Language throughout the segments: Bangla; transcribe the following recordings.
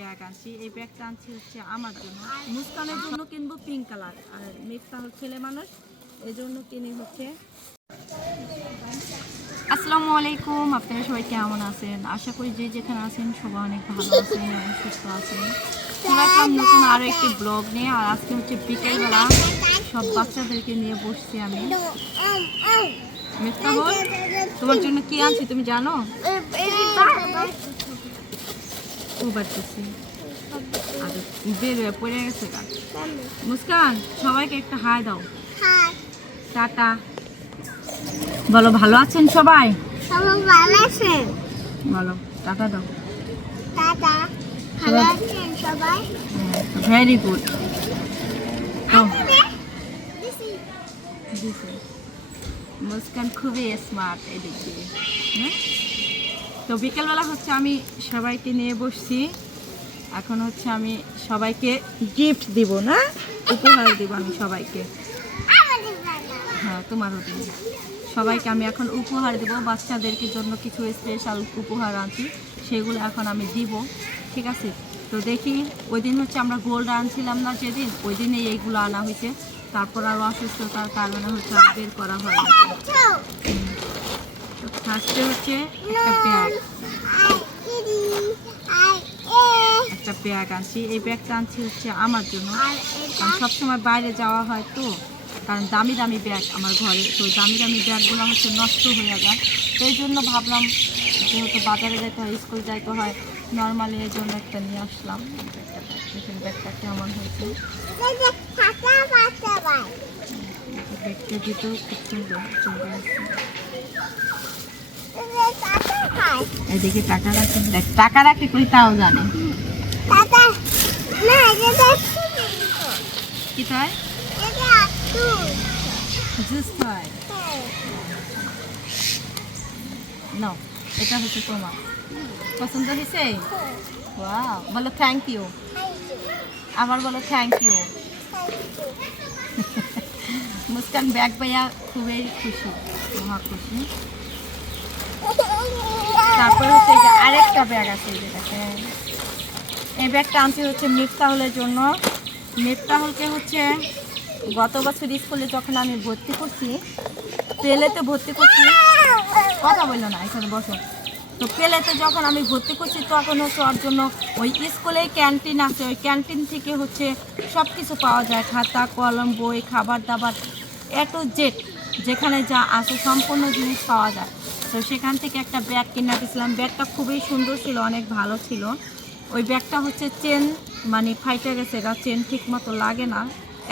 ব্যাগ এই ব্যাগটা আনছি হচ্ছে আমার জন্য। জন্য কিনবো পিঙ্ক কালার আর ছেলে মানুষ, এই জন্য হচ্ছে। আসসালামু আলাইকুম, আপনারা সবাই কেমন আছেন? আশা করি যে যেখানে আছেন সবাই অনেক ভালো আছেন এবং সুস্থ আছেন। নতুন আরও একটি ব্লগ নিয়ে, আর আজকে হচ্ছে বিকেলবেলা সব বাচ্চাদেরকে নিয়ে বসছি আমি। তোমার জন্য কি আনছি তুমি জানো? ও বাড়তেছি আর বের হয়ে পড়ে গেছে গা। মুস্কান সবাইকে একটা হাই দাও। টাটা। বলো ভালো আছেন সবাই? বলো টাটা দাও। ভেরি গুড তো মুস্কান খুবই স্মার্ট এদিক দিয়ে। হ্যাঁ? তো বিকেলবেলা হচ্ছে আমি সবাইকে নিয়ে বসছি। এখন হচ্ছে আমি সবাইকে গিফট দিব, না? উপহার দিব আমি সবাইকে। হ্যাঁ তোমারও দিব সবাইকে আমি এখন উপহার দিব, বাচ্চাদেরকে জন্য কিছু স্পেশাল উপহার আনছি, সেগুলো এখন আমি দিব, ঠিক আছে? তো দেখি, ওই দিন হচ্ছে আমরা গোল্ড আনছিলাম না যেদিন, ওই দিনে এইগুলো আনা হয়েছে। তারপর আরও অসুস্থতার কারণে হচ্ছে বের করা হয় ফার্স্টে হচ্ছে একটা ব্যাগ একটা ব্যাগ আনছি। এই ব্যাগটা আনছি হচ্ছে আমার জন্য। কারণ সবসময় বাইরে যাওয়া হয় তো। কারণ দামি দামি ব্যাগ আমার ঘরে। তো দামি দামি ব্যাগগুলো হচ্ছে নষ্ট হয়ে যায়। তো এই জন্য ভাবলাম, যেহেতু বাজারে যেতে হয়, স্কুল যাইতে হয়, নর্মালি এই জন্য একটা নিয়ে আসলাম। ব্যাগটা কেমন হয়েছে। ব্যাগটা দিতেও খুব সুন্দর এদিকে টাকা রাখি দেখ টাকা রাখি কই তাও জানে। কি জুস নাও এটা হচ্ছে তোমার। পছন্দ হয়েছে? বলো থ্যাংক ইউ আবার বলো থ্যাংক ইউ মুস্কান ব্যাগ পাইয়া খুবই খুশি মহা খুশি। তারপরে হচ্ছে এই যে আরেকটা ব্যাগ আছে এই যে দেখেন। এই ব্যাগটা আনছি হচ্ছে মিফতাহুলের জন্য। মিফতাহুলকে হচ্ছে গত বছর স্কুলে যখন আমি ভর্তি করছি, পেলেতে ভর্তি করছি, কথা বলল না, এখানে বসো। তো পেলেতে যখন আমি ভর্তি করছি, তখন হচ্ছে ওর জন্য ওই স্কুলেই ক্যান্টিন আছে। ওই ক্যান্টিন থেকে হচ্ছে সব কিছু পাওয়া যায়। খাতা, কলম, বই খাবার দাবার এ টু জেড, যেখানে যা আছে, সম্পূর্ণ জিনিস পাওয়া যায়। তো সেখান থেকে একটা ব্যাগ কিনে দিয়েছিলাম। ব্যাগটা খুবই সুন্দর ছিল, অনেক ভালো ছিল। ওই ব্যাগটা হচ্ছে চেন মানে ফাইটে গেছে গা চেন ঠিক মতো লাগে না।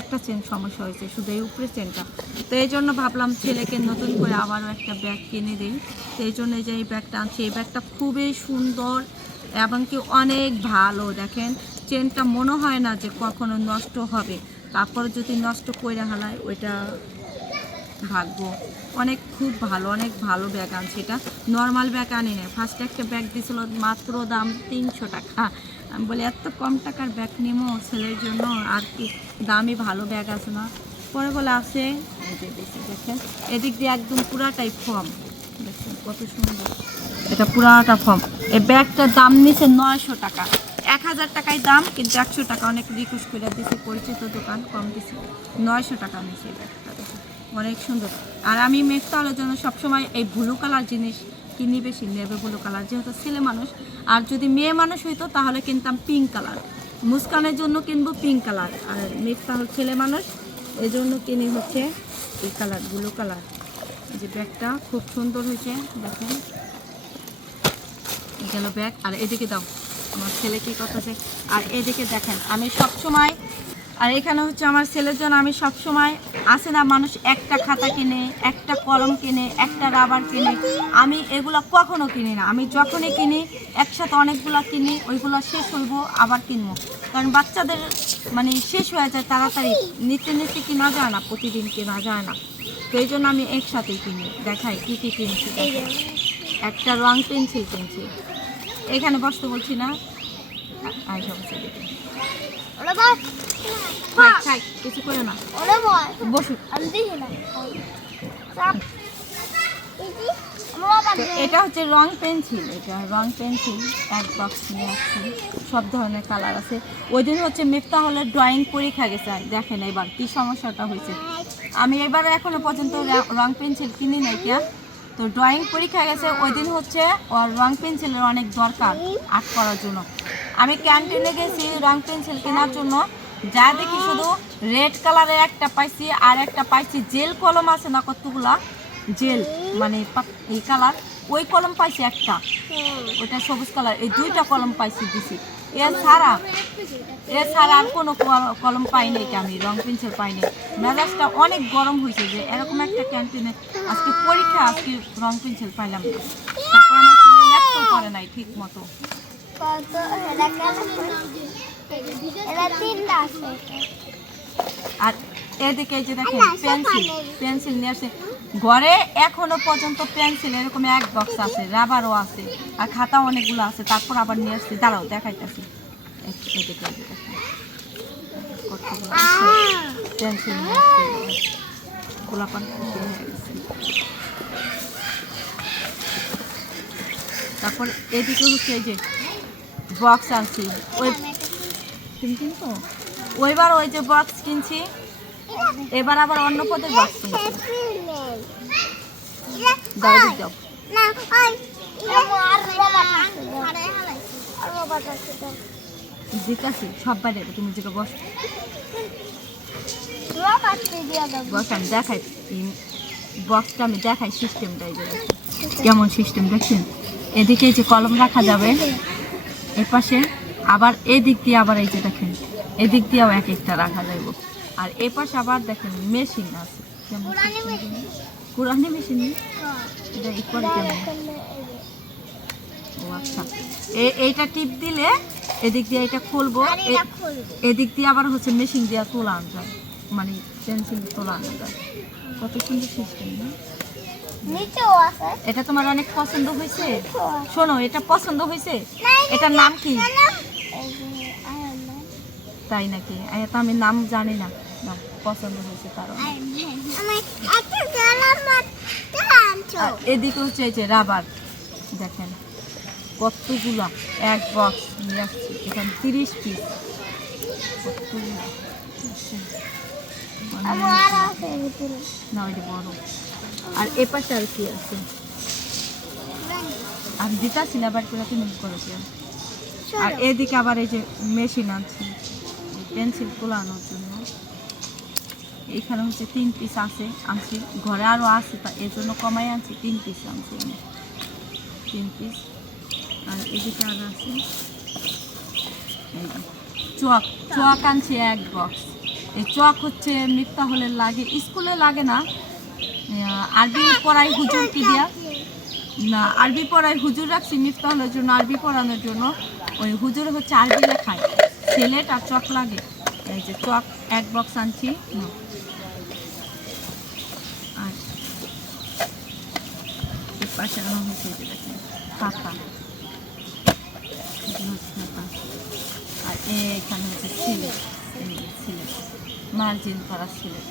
একটা চেন সমস্যা হয়েছে, শুধু এই উপরে চেনটা। তো এই জন্য ভাবলাম ছেলেকে নতুন করে আবারও একটা ব্যাগ কিনে দিই। তো এই জন্য যে এই ব্যাগটা আনছি, এই ব্যাগটা খুবই সুন্দর এবং কি অনেক ভালো, দেখেন। চেনটা মনে হয় না যে কখনো নষ্ট হবে। তারপরে যদি নষ্ট করে হালায়, ওইটা ভাগ্য। অনেক খুব ভালো, অনেক ভালো ব্যাগ আনছে এটা নর্মাল ব্যাগ আনি না ফার্স্ট একটা ব্যাগ দিয়েছিল মাত্র দাম তিনশো টাকা। আমি বলি, এত কম টাকার ব্যাগ নিমো ছেলের জন্য? আর কি দামি ভালো ব্যাগ আছে না? পরে বলে, আছে। দেখেন এদিক দিয়ে একদম পুরাটাই ফর্ম দেখছেন কত সুন্দর। এটা পুরাটা ফর্ম এই ব্যাগটার দাম নিছে নয়শো টাকা। এক হাজার টাকায় দাম, কিন্তু একশো টাকা অনেক রিকোয়েস্ট করে দিছে পরিচিত দোকান, কম দিছে। নয়শো টাকা ব্যাগটা দেখুন অনেক সুন্দর। আর আমি মেঘ মেফতালের জন্য সবসময় এই ব্লু কালার জিনিস কিনি বেশি নেবে ব্লু কালার যেহেতু ছেলে মানুষ। আর যদি মেয়ে মানুষ হইতো, তাহলে কিনতাম পিঙ্ক কালার মুস্কানের জন্য কিনবো পিঙ্ক কালার আর মেফতাহ ছেলে মানুষ এই জন্য কিনি হচ্ছে এই কালার ব্লু কালার যে ব্যাগটা খুব সুন্দর হয়েছে, দেখেন। গেল ব্যাগ। আর এদিকে দাও, আমার ছেলে কি করতেছে? আর এদিকে দেখেন, আমি সব সময় আর এখানে হচ্ছে আমার ছেলের জন্য আমি সব সময় আসে না মানুষ একটা খাতা কিনে একটা কলম কিনে একটা রাবার কিনে। আমি এগুলো কখনো কিনি না। আমি যখনই কিনি একসাথে অনেকগুলো কিনি ওইগুলো শেষ হইব আবার কিনবো। কারণ বাচ্চাদের মানে শেষ হয়ে যায় তাড়াতাড়ি। নিতে নিতে কিনা যায় না প্রতিদিন কেনা যায় না। তো এই জন্য আমি একসাথেই কিনি। দেখাই কী কী কিনছি। একটা রং পেন্সিল কিনছি। এখানে বসতে বলছি না। আয় কিছু করে না। এটা হচ্ছে রং পেন্সিল। এটা রং পেন্সিল এক বক্স নিয়ে আসছি। সব ধরনের কালার আছে। ওই দিন হচ্ছে মিফতা হলে ড্রয়িং পরীক্ষা গেছে। দেখেন এবার কি সমস্যাটা হয়েছে। আমি এবার এখনও পর্যন্ত রা- পেন্সিল কিনি নাই কিয়া তো ড্রয়িং পরীক্ষা গেছে। ওই দিন হচ্ছে ওর রং পেন্সিলের অনেক দরকার আর্ট করার জন্য। আমি ক্যান্টিনে গেছি, রং পেন্সিল কেনার জন্য। যা দেখি শুধু রেড কালারের একটা পাইছি, আর একটা পাইছি জেল কলম আছে না কতগুলা? জেল মানে এই কালার ওই কলম পাইছি একটা। ওটা সবুজ কালার এই দুইটা কলম পাইছি, দিছি। এছাড়া এছাড়া আর কোনো কল- কলম পাইনি এটা আমি, রং পেন্সিল পাইনি। মেজাজটা অনেক গরম হয়েছে যে এরকম একটা ক্যান্টিনে আজকে পরীক্ষা, আজকে রং পেন্সিল পাইলাম। তারপর আমার ছেলে লেখতেও নাই ঠিক মতো আর এদিকে যে দেখেন পেন্সিল পেন্সিল নিয়ে আসে। ঘরে এখনও পর্যন্ত পেন্সিল এরকম এক বক্স আছে রাবারও আছে আর খাতা অনেকগুলো আছে। তারপর আবার নিয়ে আসছি। দাঁড়াও দেখাইতেছি। এদিকে পেন্সিল নিয়ে আসছে। গোলাপান খুশি গেছে তারপর এদিকে হচ্ছে এই যে বক্স আনছি। ওই ওইবার ওই যে বক্স কিনছি, এবার আবার অন্য পদের বক্স জিজ্ঞাসি, সব বাইরে তুমি যেটা বস। বস, আমি দেখাই বক্সটা আমি দেখাই সিস্টেমটা এই কেমন সিস্টেম দেখছেন? এদিকে যে কলম রাখা যাবে। এর পাশে আবার এদিক দিয়ে আবার এই যে দেখেন এদিক দিয়েও এক একটা রাখা যাইব। আর এ পাশে আবার দেখেন মেশিন আছে। পুরানি মেশিন। এটা ই করে কেমন? ও আচ্ছা। এ- এইটা টিপ দিলে এদিক দিয়ে এটা খুলবো। এদিক দিয়ে আবার হচ্ছে মেশিন দিয়ে তোলানো যায়। মানে পেন্সিল তোলানো যায়। কত সুন্দর সিস্টেম না? এটা তোমার অনেক পছন্দ হয়েছে? শোনো এটা পছন্দ হয়েছে? এটার নাম কি? তাই নাকি? এটা আমি নাম জানি না। পছন্দ হয়েছে তার আর এদিকে হচ্ছে এই যে রাবার। দেখেন কতগুলা এক বক্স নিয়ে আসছি। এখানে তিরিশ পিস কতগুলা? না ওইটা বড়। আর এ পাশে আর কি আছে? আমি দিতাছি না বাড়ি করে তুমি করেছি। আর এদিকে আবার এই যে মেশিন আনছি পেন্সিল তোলানোর জন্য। এখানে হচ্ছে তিন পিস আছে আনছি। ঘরে আরও আছে তা এর জন্য কমাই আনছি তিন পিস আনছি আমি। তিন পিস আর এদিকে আর আছে। চক চক আনছি এক বক্স এই চক হচ্ছে মিথ্যা হলে লাগে স্কুলে লাগে না আরবি পড়াই হুজুর কি দিয়া? না, আরবি পড়াই হুজুর রাখছি মিফতা হলের জন্য, আরবি পড়ানোর জন্য। ওই হুজুর হচ্ছে আরবি লেখায়। সিলেট আর চক লাগে। এই যে চক, এক বক্স আনছি। আর আর হচ্ছে সিলেট। সিলেট। মার্জিন করা সিলেট।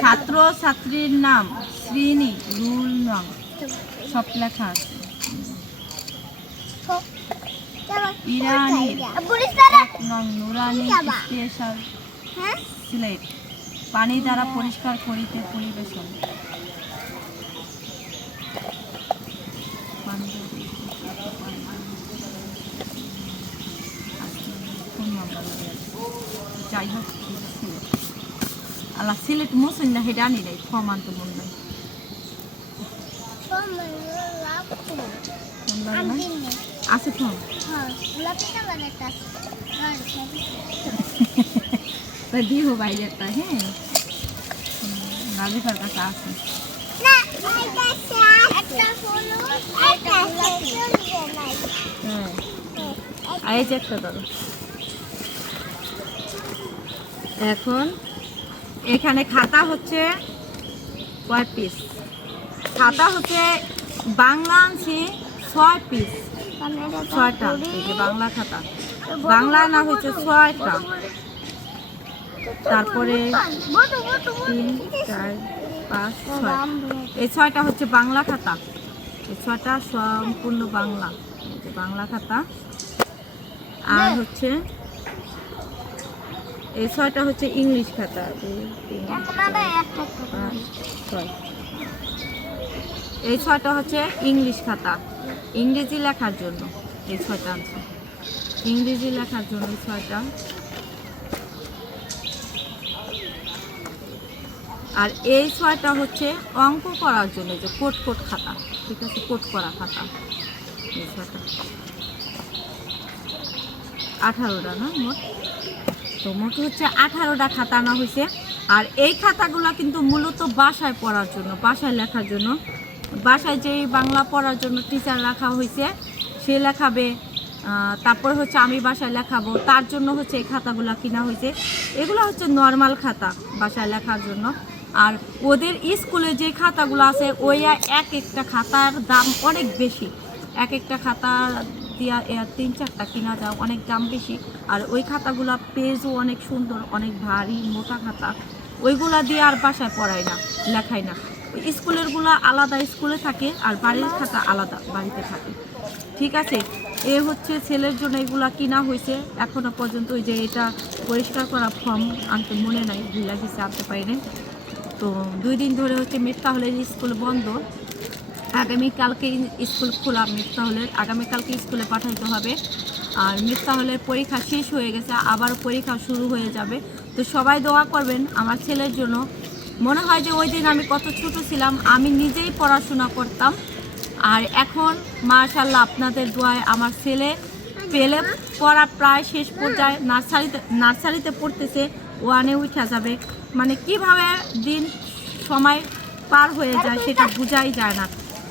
ছাত্র ছাত্রীর নাম শ্রীনি, রুল নাম সব লেখা আছে। সিলেট পানি দ্বারা পরিষ্কার করিতে পরিবেশন। যাই হোক আল্লাহ সিলেট মুসলিম না হেডা আনি নাই ফমান তো মন নাই? আছে ফোন দিব বাইরেটা হ্যাঁ। নাজিফার কাছে আছে। হ্যাঁ। এই যে একটা এখন এখানে খাতা হচ্ছে কয় পিস খাতা হচ্ছে বাংলা আনছি ছয় পিস ছয়টা বাংলা খাতা। বাংলা না হচ্ছে ছয়টা। তারপরে তিন চার পাঁচ ছয়। এই ছয়টা হচ্ছে বাংলা খাতা। এই ছয়টা সম্পূর্ণ বাংলা। বাংলা খাতা। আর হচ্ছে এই ছয়টা হচ্ছে ইংলিশ খাতা। এই ছয়টা হচ্ছে ইংলিশ খাতা। ইংরেজি লেখার জন্য এই ছয়টা আছে। ইংরেজি লেখার জন্য ছয়টা। আর এই ছয়টা হচ্ছে অঙ্ক করার জন্য যে কোট কোট খাতা। ঠিক আছে, কোট করা খাতা। এই ছয়টা। আঠারোটা না মোট? তো মোট হচ্ছে আঠারোটা খাতা আনা হয়েছে আর এই খাতাগুলো কিন্তু মূলত বাসায় পড়ার জন্য, বাসায় লেখার জন্য। বাসায় যেই বাংলা পড়ার জন্য টিচার রাখা হয়েছে সে লেখাবে তারপর হচ্ছে আমি বাসায় লেখাবো, তার জন্য হচ্ছে এই খাতাগুলো কিনা হয়েছে এগুলো হচ্ছে নর্মাল খাতা বাসায় লেখার জন্য। আর ওদের স্কুলে যে খাতাগুলো আছে, ওই এক একটা খাতার দাম অনেক বেশি। এক একটা খাতা দিয়া তিন চারটা কিনা যায়, অনেক দাম বেশি। আর ওই খাতাগুলা পেজও অনেক সুন্দর, অনেক ভারী, মোটা খাতা। ওইগুলা দিয়ে আর বাসায় পড়ায় না, লেখায় না। স্কুলেরগুলা আলাদা স্কুলে থাকে আর বাড়ির খাতা আলাদা, বাড়িতে থাকে। ঠিক আছে? এ হচ্ছে ছেলের জন্য এগুলা কিনা হয়েছে। এখনও পর্যন্ত ওই যে এটা পরিষ্কার করা ফর্ম আনতে মনে নাই, ভুলা গেছে আনতে পারিনি তো দুই দিন ধরে হচ্ছে মিফতাহলের স্কুল বন্ধ। আগামীকালকে স্কুল খোলা মিফতাহলের আগামীকালকে স্কুলে পাঠাইতে হবে। আর মিফতাহলের পরীক্ষা শেষ হয়ে গেছে, আবার পরীক্ষা শুরু হয়ে যাবে। তো সবাই দোয়া করবেন আমার ছেলের জন্য। মনে হয় যে ওই দিন আমি কত ছোট ছিলাম, আমি নিজেই পড়াশোনা করতাম। আর এখন মাশাল্লাহ আপনাদের দোয়ায় আমার ছেলে পেলে পড়া প্রায় শেষ পর্যায়ে নার্সারিতে নার্সারিতে পড়তেছে, ওয়ানে উঠা যাবে। মানে কীভাবে দিন সময় পার হয়ে যায় সেটা বোঝাই যায় না।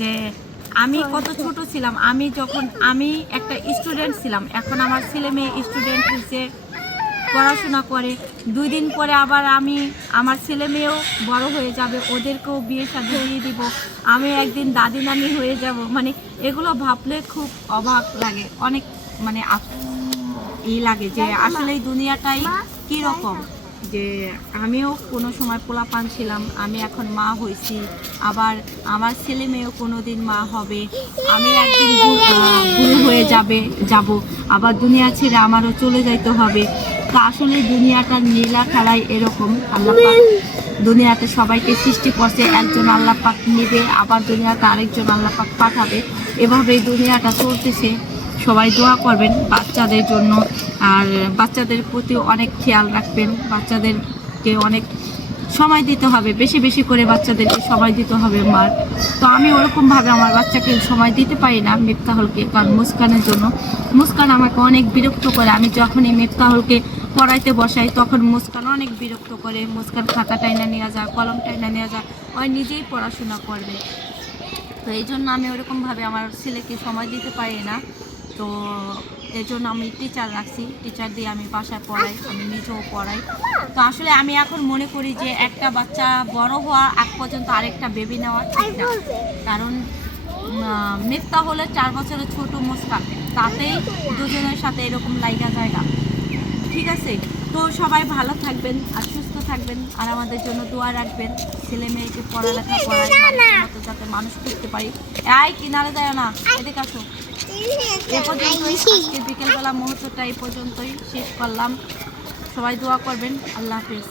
যে আমি কত ছোট ছিলাম আমি যখন আমি একটা স্টুডেন্ট ছিলাম এখন আমার ছেলে মেয়ে স্টুডেন্ট হয়েছে পড়াশোনা করে। দুই দিন পরে আবার আমি আমার ছেলে মেয়েও বড় হয়ে যাবে ওদেরকেও বিয়ে শাদী দিয়ে দিব। আমি একদিন দাদি নানি হয়ে যাব। মানে এগুলো ভাবলে খুব অবাক লাগে অনেক মানে ই লাগে যে আসলে এই দুনিয়াটাই কী রকম যে আমিও কোনো সময় পোলাপান ছিলাম, আমি এখন মা হয়েছি, আবার আমার ছেলে মেয়েও কোনো দিন মা হবে, আমি একদিন বুড়ো হয়ে যাবে, যাব। আবার দুনিয়া ছেড়ে আমারও চলে যাইতে হবে। তা আসলে দুনিয়াটার নীলা খেলায় এরকম, আল্লাহ দুনিয়াতে সবাইকে সৃষ্টি করছে, একজন আল্লাহ পাক নেবে, আবার দুনিয়াতে আরেকজন আল্লাহ পাক পাঠাবে। এভাবেই দুনিয়াটা চলতেছে। সবাই দোয়া করবেন বাচ্চাদের জন্য। আর বাচ্চাদের প্রতি অনেক খেয়াল রাখবেন। বাচ্চাদেরকে অনেক সময় দিতে হবে। বেশি বেশি করে বাচ্চাদেরকে সময় দিতে হবে মার। তো আমি ওরকমভাবে আমার বাচ্চাকে সময় দিতে পারি না মিফতাহলকে, কারণ মুস্কানের জন্য। মুস্কান আমাকে অনেক বিরক্ত করে। আমি যখনই মিফতাহলকে পড়াইতে বসাই, তখন মুস্কান অনেক বিরক্ত করে। মুস্কান খাতা টাইনা নিয়ে যায়, কলম টাইনা নিয়ে যায়। ওই নিজেই পড়াশোনা করবে। তো এই জন্য আমি ওরকমভাবে আমার ছেলেকে সময় দিতে পারি না। তো এই জন্য আমি টিচার রাখছি। টিচার দিয়ে আমি বাসায় পড়াই, আমি নিজেও পড়াই। তো আসলে আমি এখন মনে করি যে একটা বাচ্চা বড় হওয়া আগ পর্যন্ত আরেকটা বেবি নেওয়া না। কারণ মিথ্যা হলে চার বছরের ছোট মুস্কান, তাতেই দুজনের সাথে এরকম লাইগা জায়গা ঠিক আছে? তো সবাই ভালো থাকবেন আর সুস্থ থাকবেন আর আমাদের জন্য দোয়া রাখবেন। ছেলে মেয়েকে পড়ালেখা মানুষের মতো যাতে মানুষ করতে পারি। এই কিনারে যায় না, এদিকে আসো। এ পর্যন্তই। বিকেলবেলা মুহূর্তটা এই পর্যন্তই শেষ করলাম। সবাই দোয়া করবেন। আল্লাহ হাফিজ।